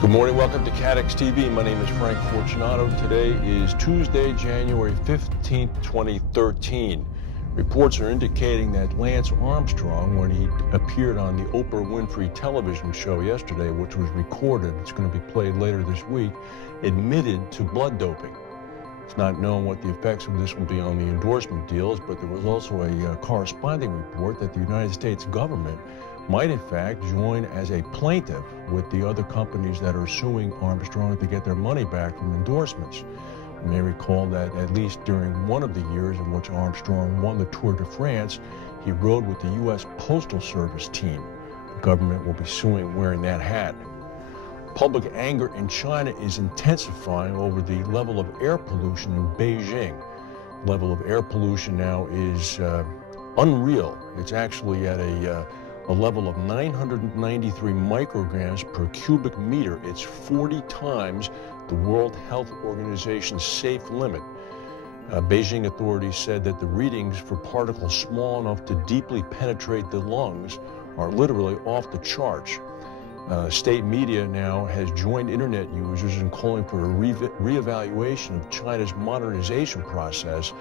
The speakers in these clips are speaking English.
Good morning, welcome to CATEX TV. My name is Frank Fortunato. Today is Tuesday, January 15th, 2013. Reports are indicating that Lance Armstrong, when he appeared on the Oprah Winfrey television show yesterday, which was recorded, it's going to be played later this week, admitted to blood doping. It's not known what the effects of this will be on the endorsement deals, but there was also a corresponding report that the United States government might in fact join as a plaintiff with the other companies that are suing Armstrong to get their money back from endorsements. You may recall that at least during one of the years in which Armstrong won the Tour de France, he rode with the U.S. Postal Service team. The government will be suing wearing that hat. Public anger in China is intensifying over the level of air pollution in Beijing. The level of air pollution now is unreal. It's actually at a level of 993 micrograms per cubic meter. It's 40 times the World Health Organization's safe limit. Beijing authorities said that the readings for particles small enough to deeply penetrate the lungs are literally off the charts. State media now has joined internet users in calling for a reevaluation of China's modernization process,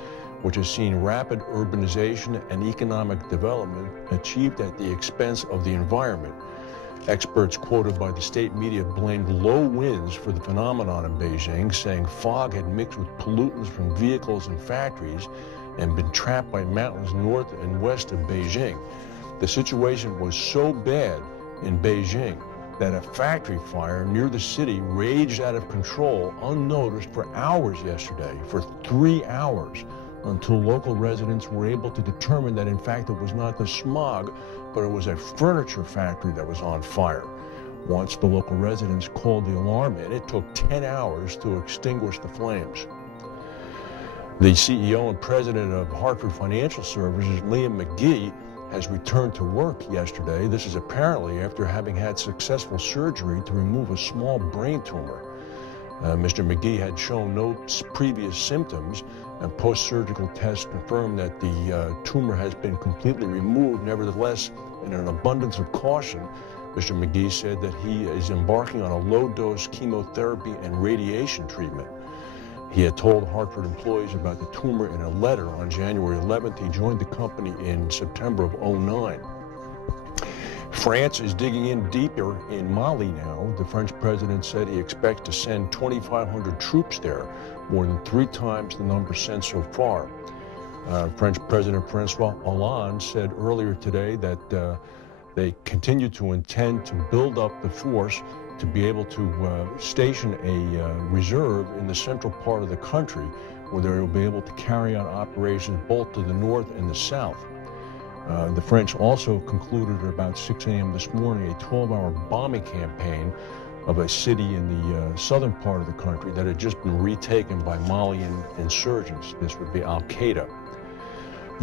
which has seen rapid urbanization and economic development achieved at the expense of the environment. Experts quoted by the state media blamed low winds for the phenomenon in Beijing, saying fog had mixed with pollutants from vehicles and factories and been trapped by mountains north and west of Beijing. The situation was so bad in Beijing that a factory fire near the city raged out of control unnoticed for hours yesterday, for 3 hours, until local residents were able to determine that in fact it was not the smog, but it was a furniture factory that was on fire. Once the local residents called the alarm in, it took 10 hours to extinguish the flames. The CEO and president of Hartford Financial Services, Liam McGee, has returned to work yesterday. This is apparently after having had successful surgery to remove a small brain tumor. Mr. McGee had shown no previous symptoms, and post-surgical tests confirmed that the tumor has been completely removed. Nevertheless, in an abundance of caution, Mr. McGee said that he is embarking on a low-dose chemotherapy and radiation treatment. He had told Hartford employees about the tumor in a letter on January 11th. He joined the company in September of '09. France is digging in deeper in Mali now. The French president said he expects to send 2,500 troops there, more than 3 times the number sent so far. French President Francois Hollande said earlier today that they continue to intend to build up the force to be able to station a reserve in the central part of the country where they will be able to carry out operations both to the north and the south. The French also concluded at about 6 a.m. this morning a 12-hour bombing campaign of a city in the southern part of the country that had just been retaken by Malian insurgents. This would be al-qaeda.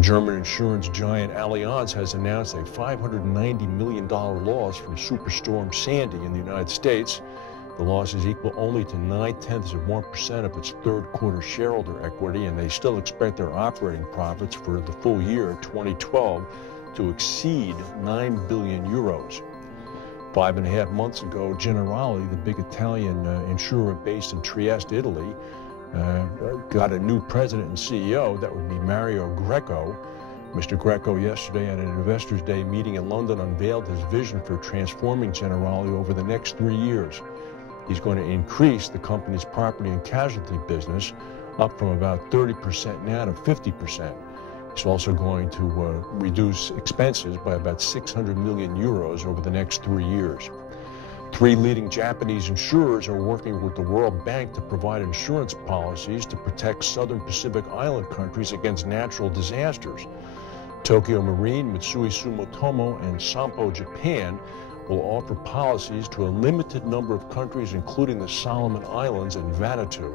German insurance giant Allianz has announced a $590 million loss from Superstorm Sandy in the United States. The loss is equal only to 0.9% of its third quarter shareholder equity, and they still expect their operating profits for the full year 2012 to exceed 9 billion euros. 5.5 months ago, Generali, the big Italian insurer based in Trieste, Italy, got a new president and CEO. That would be Mario Greco. Mr. Greco yesterday at an Investors' Day meeting in London unveiled his vision for transforming Generali over the next 3 years. He's going to increase the company's property and casualty business up from about 30% now to 50%. He's also going to reduce expenses by about 600 million euros over the next 3 years. 3 leading Japanese insurers are working with the World Bank to provide insurance policies to protect southern Pacific island countries against natural disasters. Tokyo Marine, Mitsui Sumitomo, and Sompo Japan will offer policies to a limited number of countries, including the Solomon Islands and Vanuatu.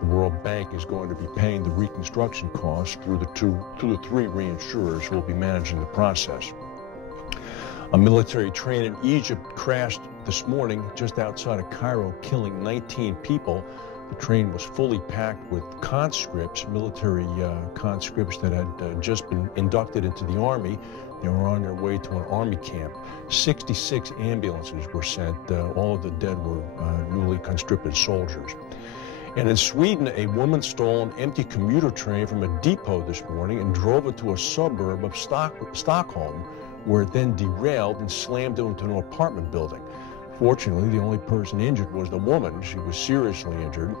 The World Bank is going to be paying the reconstruction costs through the 3 reinsurers who will be managing the process. A military train in Egypt crashed this morning just outside of Cairo, killing 19 people. The train was fully packed with conscripts, military conscripts that had just been inducted into the army. They were on their way to an army camp. 66 ambulances were sent. All of the dead were newly conscripted soldiers. And in Sweden, a woman stole an empty commuter train from a depot this morning and drove it to a suburb of Stockholm, where it then derailed and slammed into an apartment building. Fortunately, the only person injured was the woman. She was seriously injured.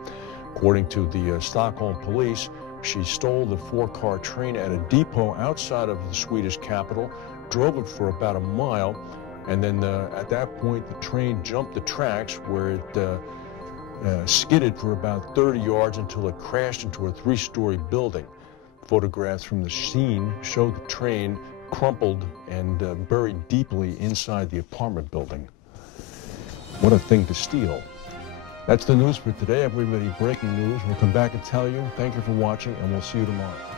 According to the Stockholm police, she stole the 4-car train at a depot outside of the Swedish capital, drove it for about a mile, and then at that point, the train jumped the tracks where it skidded for about 30 yards until it crashed into a 3-story building. Photographs from the scene show the train crumpled and buried deeply inside the apartment building. What a thing to steal. That's the news for today. Everybody, breaking news. We'll come back and tell you. Thank you for watching, and we'll see you tomorrow.